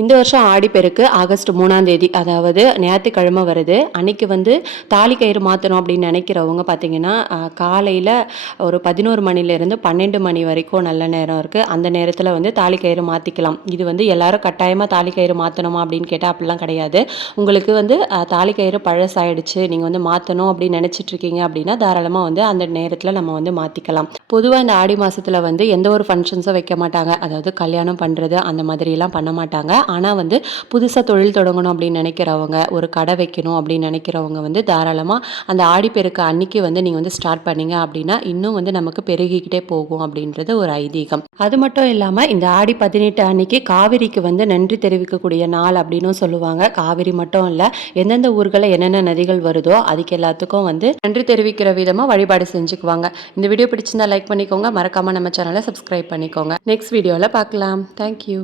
இந்த வருஷம் ஆடிப்பெருக்கு ஆகஸ்ட் மூணாம் தேதி அதாவது ஞாயிற்றுக்கிழமை வருது. அன்னைக்கு வந்து தாலி கயிறு மாற்றணும் அப்படின்னு நினைக்கிறவங்க பார்த்தீங்கன்னா காலையில் ஒரு பதினோரு மணிலேருந்து பன்னெண்டு மணி வரைக்கும் நல்ல நேரம் இருக்குது அந்த நேரத்தில் வந்து தாலி கயிறு மாற்றிக்கலாம் இது வந்து எல்லாரும் கட்டாயமாக தாலி கயிறு மாற்றணுமா அப்படின்னு கேட்டால் அப்படிலாம் கிடையாது. உங்களுக்கு வந்து தாலி கயிறு பழசாயிடுச்சு நீங்கள் வந்து மாற்றணும் அப்படின்னு நினச்சிட்ருக்கீங்க அப்படின்னா தாராளமாக வந்து அந்த நேரத்தில் நம்ம வந்து மாற்றிக்கலாம் பொதுவாக இந்த ஆடி மாதத்தில் வந்து எந்த ஒரு ஃபங்க்ஷன்ஸும் வைக்க மாட்டாங்க. அதாவது கல்யாணம் பண்ணுறது அந்த மாதிரிலாம் பண்ண மாட்டாங்க. ஆனால் வந்து புதுசாக தொழில் தொடங்கணும் அப்படின்னு நினைக்கிறவங்க ஒரு கடை வைக்கணும் அப்படின்னு நினைக்கிறவங்க வந்து தாராளமாக அந்த ஆடிப்பெருக்கு அன்னைக்கு வந்து நீங்கள் வந்து ஸ்டார்ட் பண்ணீங்க அப்படின்னா இன்னும் வந்து நமக்கு பெருகிக்கிட்டே போகும் அப்படின்றது ஒரு ஐதீகம். அது மட்டும் இல்லாமல் இந்த ஆடி பதினெட்டு அன்னைக்கு காவிரிக்கு வந்து நன்றி தெரிவிக்கக்கூடிய நாள் அப்படின்னும் சொல்லுவாங்க. காவிரி மட்டும் இல்லை எந்தெந்த ஊர்களில் என்னென்ன நதிகள் வருதோ அதுக்கு எல்லாத்துக்கும் வந்து நன்றி தெரிவிக்கிற விதமாக வழிபாடு செஞ்சுக்குவாங்க. இந்த வீடியோ பிடிச்சிருந்தா லைக் பண்ணிக்கோங்க. மறக்காமல் நம்ம சேனலை சப்ஸ்கிரைப் பண்ணிக்கோங்க. நெக்ஸ்ட் வீடியோவில் பார்க்கலாம் தேங்க்யூ